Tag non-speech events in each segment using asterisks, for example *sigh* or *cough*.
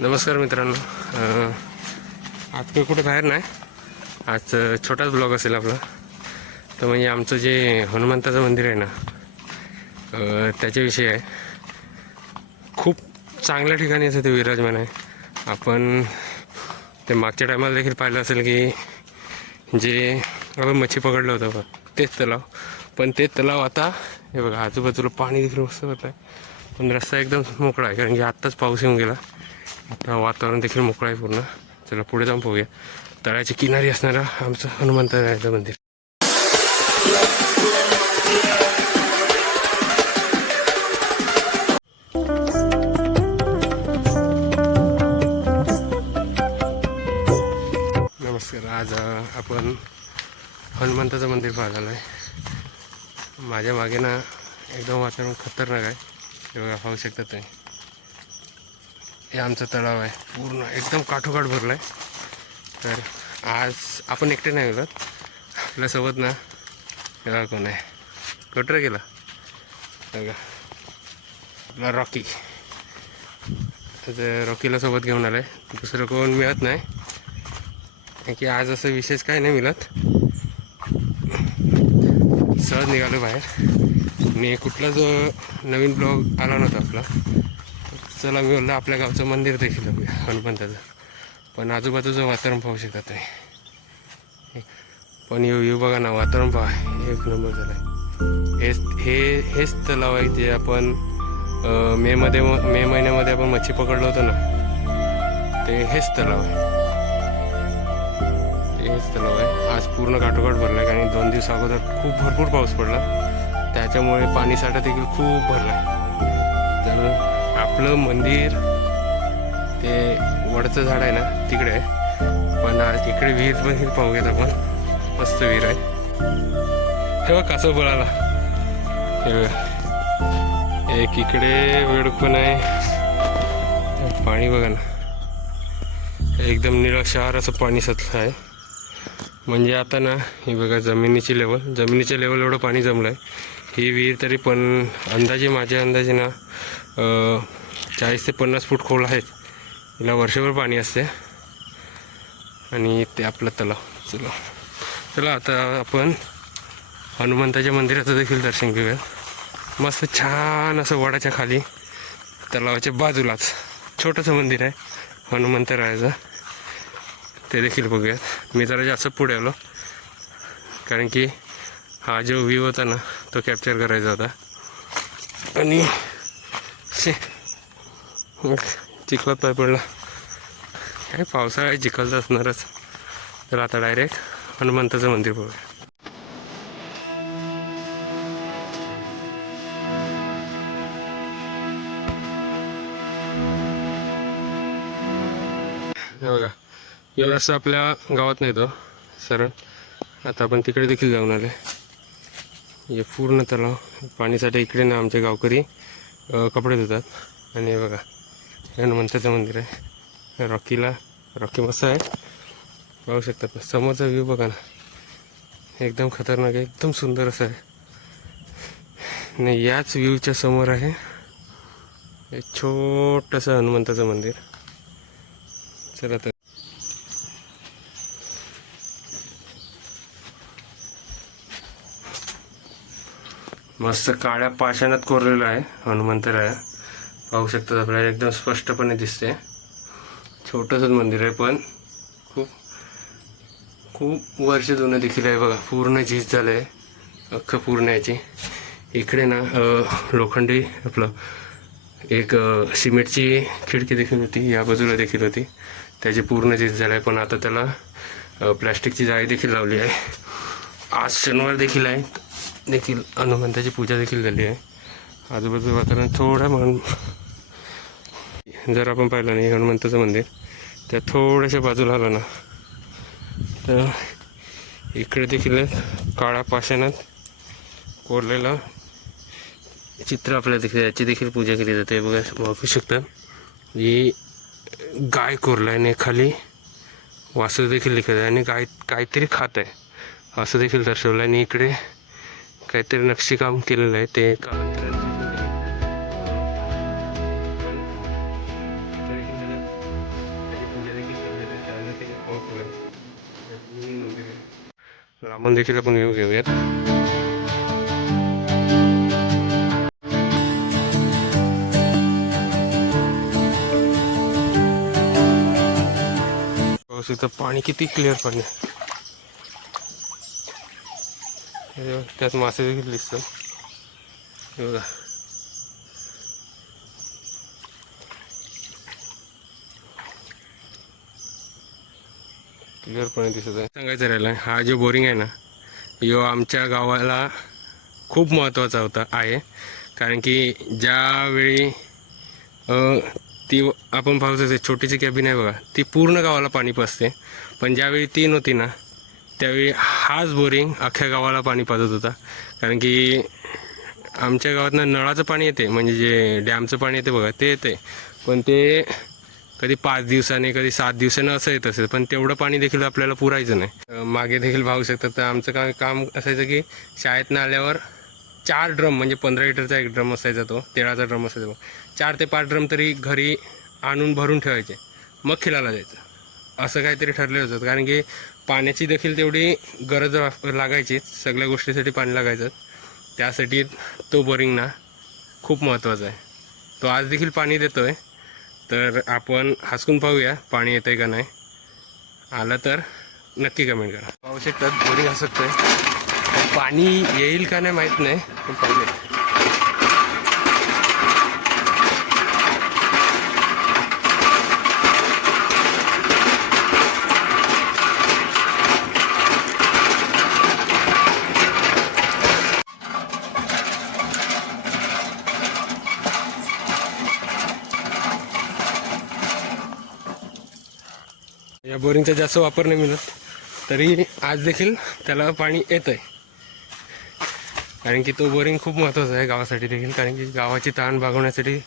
नमस्कार मित्रांनो. आज काही कुठं बाहेर नाही. आज छोटाच ब्लॉग असेल आपला. तर म्हणजे आमचं जे हनुमंताचं मंदिर आहे ना त्याच्याविषयी आहे. खूप चांगल्या ठिकाणी असं ते विराजमान आहे. आपण ते मागच्या टायमाला देखील पाहिलं असेल की जे आपण मच्छी पकडलं होतं बघ तेच तलाव. पण ते तलाव आता हे बघा आजूबाजूला पाणी देखील मस्त होत आहे पण रस्ता एकदम मोकळा आहे कारण की आत्ताच पाऊस येऊन गेला. आता वातावरण देखील मोकळं आहे पूर्ण. चला पुढे जाऊन पाहूया. तळ्याची किनारी असणारं आमचं हनुमंतरायाचं मंदिर. नमस्कार आज आपण हनुमंताचं मंदिर पाहिलेलं आहे. माझ्या मागे ना एकदम वातावरण खतरनाक आहे. हे पाहू शकता तुम्ही. हे आमचं तलाव आहे. पूर्ण एकदम काठोकाठ भरलं आहे तर आज आपण एकटे नाही गेलोत आपल्यासोबत ना गेला कोण आहे? कुठं गेला. बघा. आपला रॉकी. तर रॉकीला सोबत घेऊन आलं आहे दुसरं कोण मिळत नाही. की आज असं विशेष काही नाही मिळत. सहज निघालो बाहेर. मी कुठलाच नवीन ब्लॉग आला नव्हता आपला चला मी आपल्या गावचं मंदिर देखील बघूया हनुमंताचं. पण आजूबाजूचं वातावरण पाहू शकता तुम्ही. पण येऊ येऊ बघा ना वातावरण पहा एक नंबर झालं आहे. हेच हे हेच तलाव आहे जे आपण अं, मेमध्ये मे महिन्यामध्ये आपण मच्छी पकडलो होतो ना ते हेच तलाव आहे. ते हेच तलाव आहे. आज पूर्ण काठोकाठ भरला आहे कारण दोन दिवस अगोदर खूप भरपूर पाऊस पडला. त्याच्यामुळे पाणी साठा देखील खूप भरला आहे. तर आपलं मंदिर ते वडचं झाड आहे ना तिकडे आहे. पण तिकडे इकडे विहीर पण हे पाहूयात आपण. मस्त विहीर आहे. हे बघ कसं बळाला. हे बघा. एक इकडे वेळ पण आहे. पाणी बघा ना. एकदम निळक्षार असं पाणी सतलं आहे. म्हणजे आता ना हे बघा जमिनीची लेवल जमिनीच्या लेवल एवढं पाणी जमलं आहे ही विहीर तरी पण अंदाजे माझ्या अंदाजे ना चाळीस ते पन्नास फूट खोल आहेत. हिला वर्षभर पाणी असते. आणि ते आपलं तलाव. चला. चला आता आपण हनुमंताच्या मंदिराचं देखील दर्शन घेऊया मस्त छान असं वडाच्या खाली तलावाच्या बाजूलाच छोटंसं मंदिर आहे हनुमंत हनुमंतरायाचं ते देखील बघूयात. मी जरा जास्त पुढे आलो. कारण की हा जो व्ह्यू होता ना तो कॅप्चर करायचा होता. आणि शे चिखलात पाय पडला. काय पावसाळा आहे असणारच. तर आता डायरेक्ट हनुमंताचं मंदिर बघूया. हे बघा एवढं असं आपल्या गावात नाही तो. सरळ. आता आपण तिकडे देखील जाऊन आले हे पूर्ण तलाव. पाणीसाठी इकडे ना आमचे गावकरी कपडे धुतात. आणि बघा हनुमंताचं मंदिर आहे. रॉकीला रॉकी मस्त आहे. पाहू शकतात समोरचा व्ह्यू बघा ना. एकदम खतरनाक आहे. एकदम सुंदर असं आहे. आणि याच व्ह्यूच्या समोर आहे एक छोटंसं हनुमंताचं मंदिर. चला तर. मस्त काळ्या पाषाणात कोरलेलं आहे हनुमंतराया पाहू शकतात आपल्याला एकदम स्पष्टपणे दिसते. छोटंसंच मंदिर आहे पण खूप खूप वर्ष जुनं देखील आहे बघा. पूर्ण झीज झालं आहे अख्खं पूर्ण याची. इकडे ना लोखंडी आपलं एक सिमेंटची खिडकी देखील होती. या बाजूला देखील होती. त्याची पूर्ण झीज झालं आहे पण आता त्याला प्लॅस्टिकची जाळी देखील लावली आहे. आज शनिवार देखील आहे. देखील हनुमंताची पूजा देखील झाली आहे. आजूबाजूला वातावरण थोडं म्हणून जर आपण पाहिलं नाही हनुमंताचं मंदिर त्या थोड्याशा बाजूला आलं ना तर इकडे देखील काळा पाषाणात कोरलेलं चित्र आपल्याला देखील याची देखील पूजा केली जाते. बघा बघू शकता. ही गाय कोरलं आणि खाली वासू देखील लिखत आहे आणि गाय काहीतरी खात आहे असं देखील दर्शवलं आहे आणि इकडे काहीतरी नक्षीकाम केलेलं आहे ते का आपण देखील आपण व्ह्यू घेऊयात. पावसाचं पाणी किती क्लिअर पाणी. आहे. त्यात मासे देखील दिसतात. बघा. क्लिअरपणे दिसत आहे. सांगायचं राहिलं हा जो बोरिंग आहे ना यो आमच्या गावाला खूप महत्त्वाचा होता आहे. कारण की ज्यावेळी ती आपण पाहतो ते छोटीची कॅबिन आहे बघा ती पूर्ण गावाला पाणी पाजते पण ज्यावेळी ती नव्हती ना त्यावेळी हाच बोरिंग अख्ख्या गावाला पाणी पाजत होता. कारण की आमच्या गावातनं नळाचं पाणी येते म्हणजे जे डॅमचं पाणी येते बघा ते येते. पण ते कधी पाच दिवसाने कधी सात दिवसाने असं येत असेल पण तेवढं पाणी देखील आपल्याला पुरायचं नाही. मागे देखील पाहू शकतात तर आमचं काम काम असायचं की शाळेतनं आल्यावर चार ड्रम म्हणजे पंधरा लिटरचा एक ड्रम असायचा तो तेळाचा ड्रम असायचा चार ते पाच ड्रम तरी घरी आणून भरून ठेवायचे मग खिलायला जायचं. असं काहीतरी ठरलेलं होतं कारण की पाण्याची देखील तेवढी गरज लागायचीच लागायची सगळ्या गोष्टीसाठी पाणी लागायचं. त्यासाठी तो बोरिंग ना खूप महत्त्वाचा आहे. तो आज देखील पाणी देतो आहे तर आपण हसकून पाहूया पाणी येतंय का नाही. आलं तर नक्की कमेंट करा. पाहू शकतात बोरिंग हसकतंय. आहे पाणी येईल का नाही माहीत नाही. पण पाहिजे बोरिंगचा जास्त वापर नाही मिळत. तरी आज देखील त्याला पाणी येत आहे कारण की तो बोरिंग खूप महत्त्वाचा आहे गावासाठी देखील. कारण की गावाची ताण भागवण्यासाठी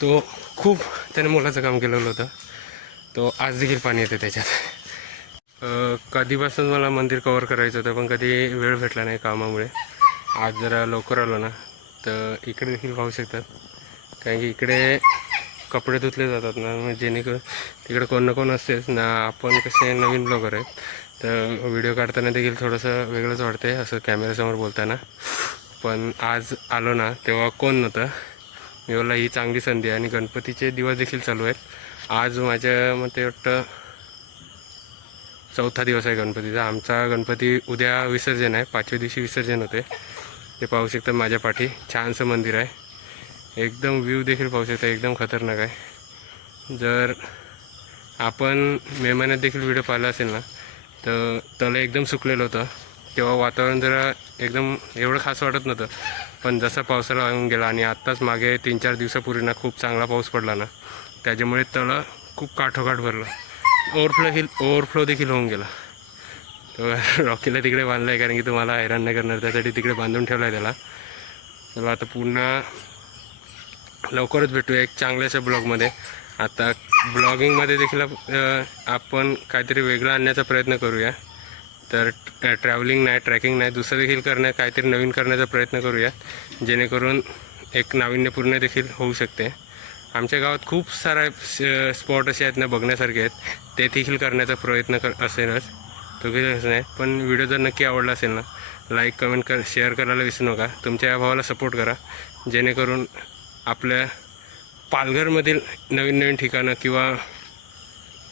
तो खूप त्याने मोलाचं काम केलेलं होतं. तो आज देखील पाणी येते त्याच्यात. कधीपासून मला मंदिर कवर करायचं होतं पण कधी वेळ भेटला नाही कामामुळे. आज जरा लवकर आलो ना तर इकडे देखील पाहू शकतात कारण की इकडे कपडे धुतले जातात ना मग जेणेकरून तिकडे कोण ना कोण असतेच ना आपण कसे नवीन ब्लॉगर आहेत. तर व्हिडिओ काढताना देखील थोडंसं वेगळंच वाटते असं कॅमेऱ्यासमोर बोलताना. पण आज आलो ना तेव्हा कोण नव्हतं. मी ही चांगली संधी आहे आणि गणपतीचे दिवस देखील चालू आहेत. आज माझ्या मते वाटतं चौथा दिवस आहे गणपतीचा. आमचा गणपती उद्या विसर्जन आहे पाचव्या दिवशी विसर्जन होते. ते पाहू शकता माझ्या पाठी. छानसं मंदिर आहे. एकदम व्ह्यू देखील पाहू शकता एकदम खतरनाक आहे. जर आपण मे महिन्यात देखील व्हिडिओ पाहिला असेल ना तर तलं एकदम सुकलेलं होतं. तेव्हा वातावरण जरा एकदम एवढं खास वाटत नव्हतं. पण जसा पावसाळा येऊन गेला आणि आत्ताच मागे तीन चार दिवसापूर्वी ना खूप चांगला पाऊस पडला ना त्याच्यामुळे तळं खूप काठोकाठ भरलं. ओव्हरफ्लो हिल ओव्हरफ्लो देखील होऊन गेला. तर *laughs* रॉकीला तिकडे बांधलं आहे कारण की तुम्हाला हैराण नाही करणार त्यासाठी तिकडे बांधून ठेवलं आहे त्याला. चला आता पुन्हा लवकरच भेटूया एक चांगल्याशा ब्लॉगमध्ये. आता ब्लॉगिंगमध्ये देखील आपण काहीतरी वेगळं आणण्याचा प्रयत्न करूया. तर ट्रॅव्हलिंग नाही ट्रॅकिंग नाही दुसरं देखील करण्या काहीतरी नवीन करण्याचा प्रयत्न करूया. जेणेकरून एक नाविन्यपूर्ण देखील होऊ शकते. आमच्या गावात खूप सारा स्पॉट असे आहेत ना बघण्यासारखे आहेत. ते देखील करण्याचा प्रयत्न कर असेलच. तो काही नाही पण व्हिडिओ जर नक्की आवडला असेल ना लाईक कमेंट कर शेअर करायला विसरू नका. तुमच्या या भावाला सपोर्ट करा. जेणेकरून आपल्या पालघरमधील नवीन नवीन ठिकाणं किंवा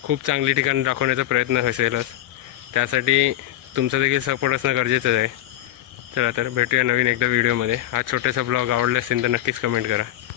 खूप चांगली ठिकाणं दाखवण्याचा प्रयत्न असेलच. त्यासाठी तुमचा देखील सपोर्ट असणं गरजेचंच आहे. चला तर भेटूया नवीन एकदा व्हिडिओमध्ये हा छोटासा ब्लॉग आवडला असेल तर नक्कीच कमेंट करा.